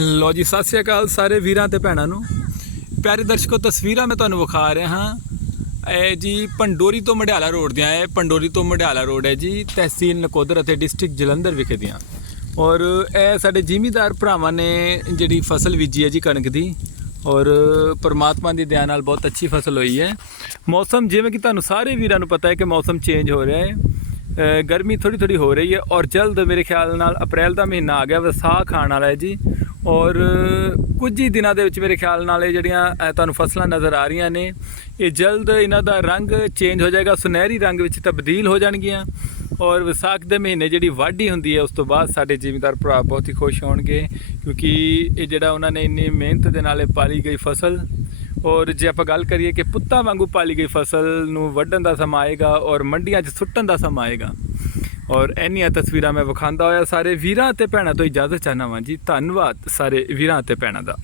ਲੋ ਜੀ, ਸਤਿ ਸ਼੍ਰੀ ਅਕਾਲ ਸਾਰੇ ਵੀਰਾਂ ਤੇ ਭੈਣਾਂ ਨੂੰ। ਪਿਆਰੇ ਦਰਸ਼ਕੋ, ਤਸਵੀਰਾਂ ਮੈਂ ਤੁਹਾਨੂੰ ਵਿਖਾ ਰਿਹਾ ਹਾਂ। ਇਹ ਜੀ ਪੰਡੋਰੀ ਤੋਂ ਮੜਿਆਲਾ ਰੋਡ ਦੀਆਂ, ਇਹ ਪੰਡੋਰੀ ਤੋਂ ਮੜਿਆਲਾ ਰੋਡ ਹੈ ਜੀ, ਤਹਿਸੀਲ ਨਕੋਦਰ ਅਤੇ ਡਿਸਟ੍ਰਿਕਟ ਜਲੰਧਰ ਵਿਖੇ ਦੀਆਂ। ਔਰ ਇਹ ਸਾਡੇ ਜ਼ਿਮੀਦਾਰ ਭਰਾਵਾਂ ਨੇ ਜਿਹੜੀ ਫਸਲ ਬੀਜੀ ਹੈ ਜੀ ਕਣਕ ਦੀ, ਔਰ ਪਰਮਾਤਮਾ ਦੀ ਦਇਆ ਨਾਲ ਬਹੁਤ ਅੱਛੀ ਫਸਲ ਹੋਈ ਹੈ। ਮੌਸਮ ਜਿਵੇਂ ਕਿ ਤੁਹਾਨੂੰ ਸਾਰੇ ਵੀਰਾਂ ਨੂੰ ਪਤਾ ਹੈ ਕਿ ਮੌਸਮ ਚੇਂਜ ਹੋ ਰਿਹਾ ਹੈ। ਗਰਮੀ ਥੋੜੀ ਥੋੜੀ ਹੋ ਰਹੀ ਹੈ ਔਰ ਜਲਦ ਮੇਰੇ ਖਿਆਲ ਨਾਲ ਅਪ੍ਰੈਲ ਦਾ ਮਹੀਨਾ ਆ ਗਿਆ ਵਿਸਾਖ ਆਉਣ ਵਾਲਾ ਹੈ ਜੀ। ਔਰ ਕੁਝ ਹੀ ਦਿਨਾਂ ਦੇ ਵਿੱਚ ਮੇਰੇ ਖਿਆਲ ਨਾਲ ਇਹ ਜਿਹੜੀਆਂ ਤੁਹਾਨੂੰ ਫਸਲਾਂ ਨਜ਼ਰ ਆ ਰਹੀਆਂ ਨੇ, ਇਹ ਜਲਦ ਇਹਨਾਂ ਦਾ ਰੰਗ ਚੇਂਜ ਹੋ ਜਾਏਗਾ, ਸੁਨਹਿਰੀ ਰੰਗ ਵਿੱਚ ਤਬਦੀਲ ਹੋ ਜਾਣਗੀਆਂ। ਔਰ ਵਿਸਾਖ ਦੇ ਮਹੀਨੇ ਜਿਹੜੀ ਵਾਢੀ ਹੁੰਦੀ ਹੈ, ਉਸ ਤੋਂ ਬਾਅਦ ਸਾਡੇ ਜ਼ਿਮੀਂਦਾਰ ਭਰਾ ਬਹੁਤ ਹੀ ਖੁਸ਼ ਹੋਣਗੇ, ਕਿਉਂਕਿ ਇਹ ਜਿਹੜਾ ਉਹਨਾਂ ਨੇ ਇੰਨੀ ਮਿਹਨਤ ਦੇ ਨਾਲ ਇਹ ਪਾਲੀ ਗਈ ਫਸਲ ਔਰ ਜੇ ਆਪਾਂ ਗੱਲ ਕਰੀਏ ਕਿ ਪੁੱਤਾਂ ਵਾਂਗੂ ਪਾਲੀ ਗਈ ਫਸਲ ਨੂੰ ਵੱਢਣ ਦਾ ਸਮਾਂ ਆਏਗਾ ਔਰ ਮੰਡੀਆਂ 'ਚ ਸੁੱਟਣ ਦਾ ਸਮਾਂ ਆਏਗਾ। ਔਰ ਇੰਨੀਆਂ ਤਸਵੀਰਾਂ ਮੈਂ ਵਿਖਾਉਂਦਾ ਹੋਇਆ ਸਾਰੇ ਵੀਰਾਂ ਅਤੇ ਭੈਣਾਂ ਤੋਂ ਇਜਾਜ਼ਤ ਚਾਹਨਾ ਵਾਂ ਜੀ। ਧੰਨਵਾਦ ਸਾਰੇ ਵੀਰਾਂ ਅਤੇ ਭੈਣਾਂ ਦਾ।